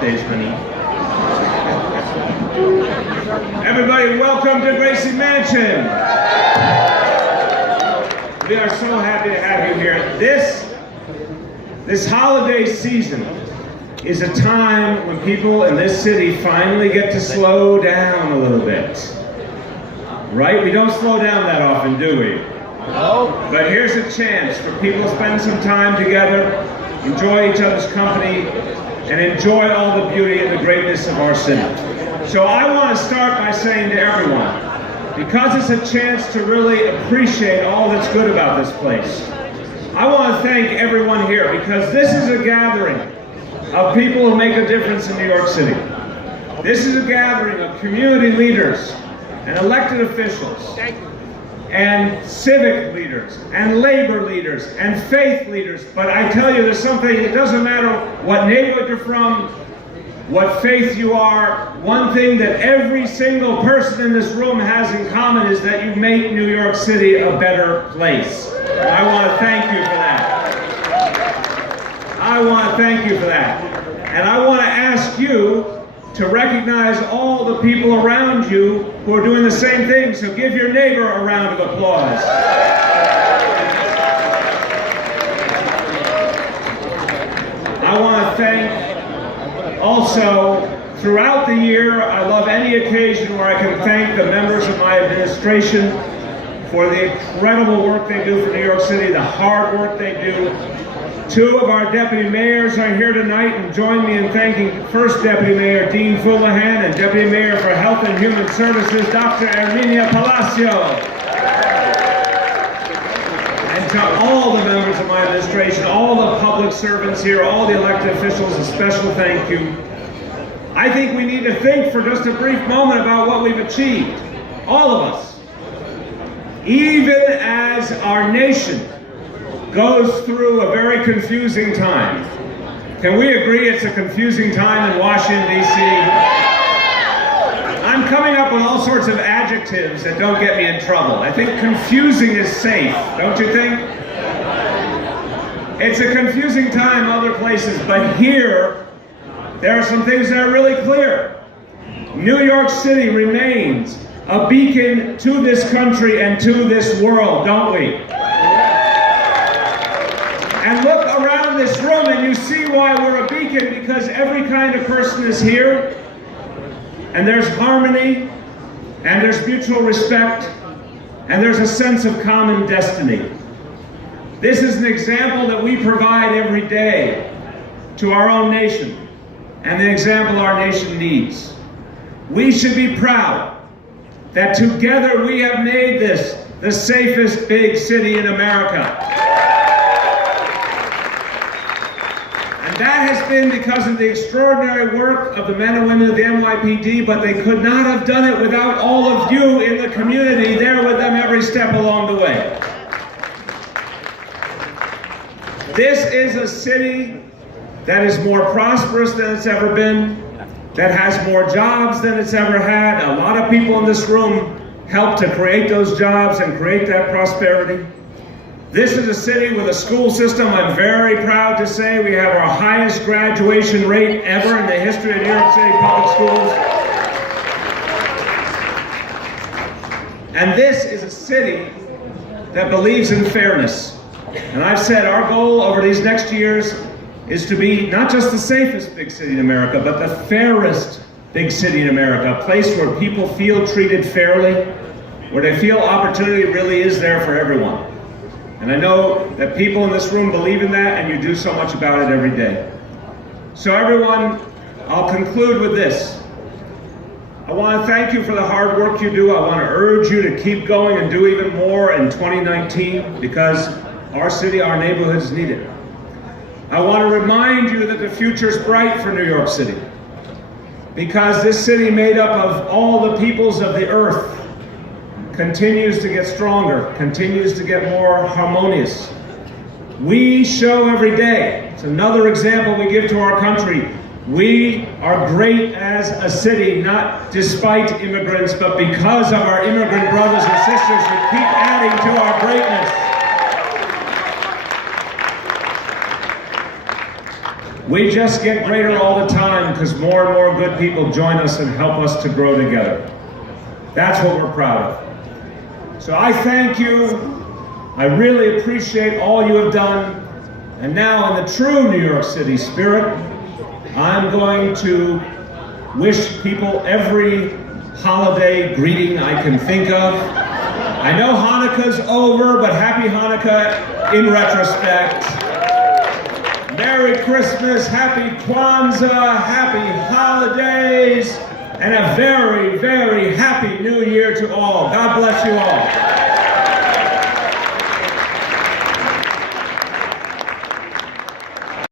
days, honey. Everybody, welcome to Gracie Mansion. We are so happy to have you here. This holiday season is a time when people in this city finally get to slow down a little bit. Right? We don't slow down that often, do we? No. But here's a chance for people to spend some time together, enjoy each other's company, and enjoy all the beauty and the greatness of our city. So I want to start by saying to everyone, because it's a chance to really appreciate all that's good about this place, I want to thank everyone here, because this is a gathering of people who make a difference in New York City. This is a gathering of community leaders and elected officials and civic leaders and labor leaders and faith leaders. But I tell you, there's something, it doesn't matter what neighborhood you're from, what faith you are, one thing that every single person in this room has in common is that you make New York City a better place. And I want to thank you for that. I want to thank you for that. And I want to ask you to recognize all the people around you who are doing the same thing. So give your neighbor a round of applause. I want to thank also, throughout the year, I love any occasion where I can thank the members of my administration for the incredible work they do for New York City, the hard work they do. Two of our deputy mayors are here tonight, and join me in thanking First Deputy Mayor Dean Fullahan and Deputy Mayor for Health and Human Services, Dr. DeBlasio. And to all the members of my administration, all the public servants here, all the elected officials, a special thank you. I think we need to think for just a brief moment about what we've achieved, all of us. Even as our nation goes through a very confusing time. Can we agree it's a confusing time in Washington, D.C.? I'm coming up with all sorts of adjectives that don't get me in trouble. I think confusing is safe, don't you think? It's a confusing time other places, but here, there are some things that are really clear. New York City remains a beacon to this country and to this world, don't we? And look around this room and you see why we're a beacon, because every kind of person is here, and there's harmony, and there's mutual respect, and there's a sense of common destiny. This is an example that we provide every day to our own nation, and an example our nation needs. We should be proud that together we have made this the safest big city in America. And that has been because of the extraordinary work of the men and women of the NYPD, but they could not have done it without all of you in the community there with them every step along the way. This is a city that is more prosperous than it's ever been, that has more jobs than it's ever had. A lot of people in this room helped to create those jobs and create that prosperity. This is a city with a school system, I'm very proud to say, we have our highest graduation rate ever in the history of New York City public schools. And this is a city that believes in fairness. And I've said our goal over these next years is to be not just the safest big city in America, but the fairest big city in America, a place where people feel treated fairly, where they feel opportunity really is there for everyone. And I know that people in this room believe in that, and you do so much about it every day. So everyone, I'll conclude with this. I want to thank you for the hard work you do. I want to urge you to keep going and do even more in 2019, because our city, our neighborhoods need it. I want to remind you that the future's bright for New York City, because this city made up of all the peoples of the earth continues to get stronger, continues to get more harmonious. We show every day, it's another example we give to our country, we are great as a city, not despite immigrants, but because of our immigrant brothers and sisters who keep adding to our greatness. We just get greater all the time because more and more good people join us and help us to grow together. That's what we're proud of. So I thank you. I really appreciate all you have done. And now, in the true New York City spirit, I'm going to wish people every holiday greeting I can think of. I know Hanukkah's over, but happy Hanukkah in retrospect. Merry Christmas, happy Kwanzaa, happy holidays, and a very, very happy New Year to all. God bless you all.